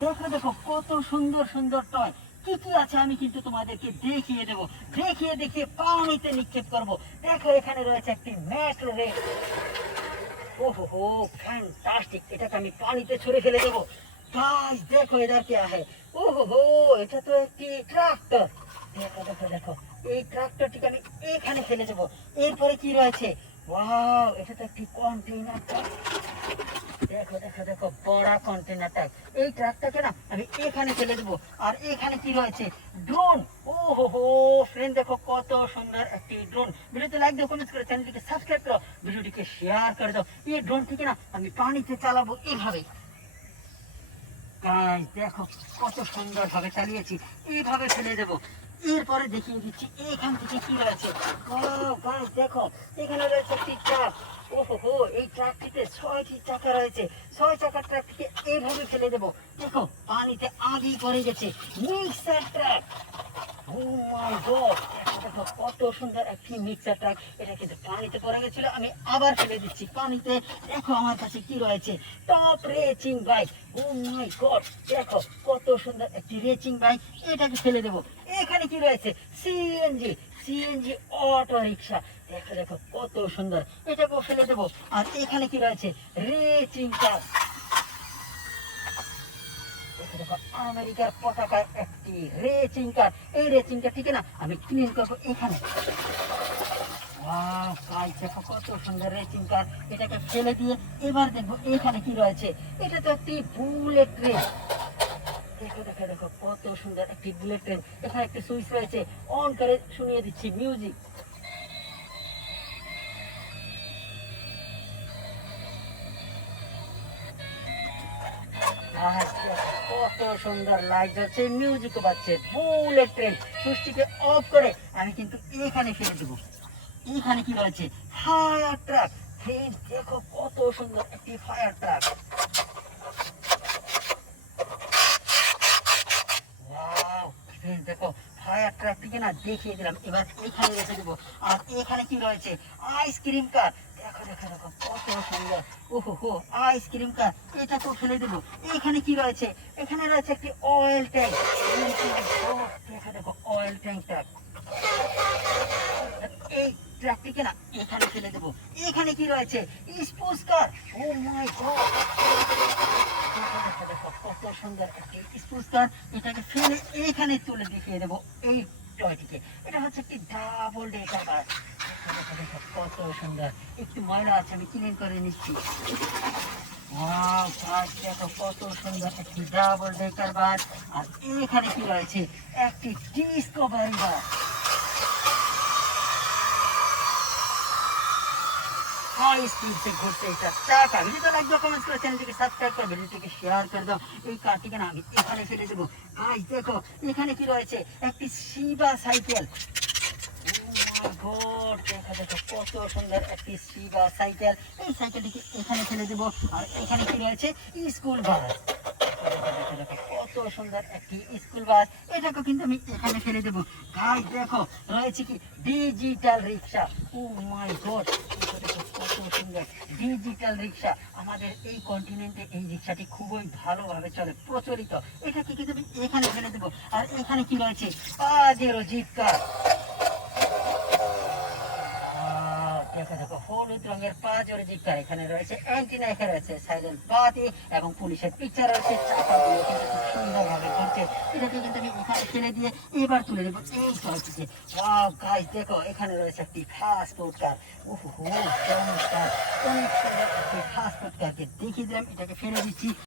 দেখো দেখো কত সুন্দর সুন্দর টয়। কি কি আছে আমি কিন্তু তোমাদেরকে দেখিয়ে দেবো, দেখিয়ে দেখিয়ে পানিতে নিক্ষেপ করব। দেখো এখানে রয়েছে একটি মেট্রো রেল। ওহো হো, ফ্যান্টাস্টিক! এটাকে আমি পানিতে ছুঁড়ে ফেলে দেবো। গাইস দেখো এদার কে আহে। ওহো হো, এটা তো একটি ট্রাক্টর। দেখো দেখো দেখো, এই ট্রাক্টরটিকে আমি এখানে ফেলে দেবো। এরপরে কি রয়েছে? ওয়াও, এটা তো একটি কন্টেইনার। দেখো দেখো দেখো, বড় কন্টেনার ট্রাক। এই ট্রাকটাকে না আমি এখানে ফেলে দেবো। আর এখানে কি রয়েছে? ড্রোন। ও হো হো, ফ্রেন্ড দেখো কত সুন্দর একটি ড্রোন। ভিডিওতে লাইক দাও, কমেন্ট করে চ্যানেলটিকে সাবস্ক্রাইব করো, ভিডিওটিকে শেয়ার করে দাও। এই ড্রোনটিকে না আমি পানিতে চালাবো এইভাবে। গাইস দেখো কত সুন্দর ভাবে চালিয়েছি। এইভাবে ফেলে দেবো। এরপরে দেখিয়ে দিচ্ছি এখান থেকে কি রয়েছে। গাইস দেখো, এখানে রয়েছে একটি ট্রাক। ওহো হো, এই ট্রাকটিতে 6টি চাকা রয়েছে। 6 চাকার ট্রাকটিকে এইভাবে ফেলে দেবো। দেখো পানিতে আগেই পড়ে গেছে। Mixer truck. Oh my god, দেখো কত সুন্দর একটি মিক্সার ট্রাক। এটা কিন্তু পানিতে পড়ে গেছিল, আমি আবার ফেলে দিচ্ছি পানিতে। দেখো আমার কাছে কি রয়েছে? Top racing bike. Oh my god, দেখো কত সুন্দর একটি রেসিং বাইক। এটাকে ফেলে দেবো। এখানে কি রয়েছে? সিএনজি। CNG auto rickshaw. দেখো দেখো কত সুন্দর, এটাকেও ফেলে দেবো। আর এখানে কি রয়েছে? Racing car. দেখো আমেরিকার পতাকার একটি রেসিং কার। এই রেসিং কারটিকে না আমি ক্লিন করবো এখানে। ওয়াও গাইস দেখো কত সুন্দর রেসিং কার। এটাকে ফেলে দিয়ে এবার দেখবো এখানে কি রয়েছে। এটা তো একটি বুলেট ট্রেন। দেখো দেখো দেখো কত সুন্দর একটি বুলেট ট্রেন। এখানে একটি সুইচ রয়েছে, অন করে শুনিয়ে দিচ্ছি মিউজিক। কত সুন্দর লাইট জ্বলছে, মিউজিকও বাজছে। Bullet train. সুইচটিকে অফ করে আমি কিন্তু এখানে ফেলে দেবো। এখানে কি রয়েছে? Fire truck. ফ্রেন্ডস দেখো কত সুন্দর একটি ফায়ার ট্রাক। ওয়াও ফ্রেন্ডস দেখো, ফায়ার ট্রাকটিকে না দেখিয়ে দিলাম। এবার এখানে রেখে দেবো। আর এখানে কি রয়েছে? আইসক্রিম কার। দেখো দেখো দেখো কত সুন্দর। ওহো হো, আইসক্রিম কার। এটাকেও ফেলে দেবো। এখানে কি রয়েছে? এখানে রয়েছে একটি অয়েল ট্যাঙ্ক। দেখো দেখো অয়েল ট্যাঙ্কটা। এই ট্রাকটিকে না এখানে ফেলে দেবো। এখানে কি রয়েছে? Sports car. O my god, দেখো দেখো কত সুন্দর একটি স্পোর্টস কার। এটাকে ফেলে এখানে তুলে দেখিয়ে দেবো এই টয়টিকে। এটা হচ্ছে একটি ডাবল ডেকার বাস। দেখো দেখো কত সুন্দর। একটু ময়লা আছে, আমি ক্লিন করে নিচ্ছি। ওয়াও গাইস দেখো কত সুন্দর একটি ডাবল ডেকার বাস। আর এখানে কি রয়েছে? একটি ডিসকভারি বাস। হাই স্পিডে ঘুরছে এটা চাকা। ভিডিওটা লাইক দাও, কমেন্ট করে চ্যানেলটিকে সাবস্ক্রাইব করো, ভিডিওটিকে শেয়ার করে দাও। এই কারটিকে না আমি এখানে ফেলে দেবো। গাইস দেখো এখানে কি রয়েছে? একটি শিবা সাইকেল। গড দেখো দেখো কত সুন্দর একটি শিবা সাইকেল। এই সাইকেলটিকে এখানে ফেলে দেবো। আর এখানে কি রয়েছে? School bus. দেখো দেখো কত সুন্দর একটি স্কুল বাস। এটাকে কিন্তু আমি এখানে ফেলে দেবো। গাইস দেখো রয়েছে কি? Digital rickshaw. O my god, দেখো কত সুন্দর ডিজিটাল রিক্সা। আমাদের এই কন্টিনেন্টে এই রিক্সাটি খুবই ভালোভাবে চলে, প্রচলিত। এটাকে কিন্তু আমি এখানে ফেলে দেবো। আর এখানে কি রয়েছে? পাজেরো জিপ কার। দেখো দেখো হলুদ রঙের পাঁচজোড়া জিপকার। এখানে রয়েছে অ্যান্টিনা, এখানে রয়েছে সাইলেন্ট বাতি এবং পুলিশের পিকচার রয়েছে। চাকাগুলো কিন্তু খুব সুন্দরভাবে ঘুরছে। এটাকে কিন্তু আমি এখানে ফেলে দিয়ে এবার তুলে দেবো এই টয়টিকে। ওয়াও গাইস দেখো এখানে রয়েছে একটি ফাস্ট-ফুড কার। ওহো চমৎকার, অনেক সুন্দর একটি ফাস্ট-ফুড কারকে দেখিয়ে দিলাম। এটাকে ফেলে দিচ্ছি।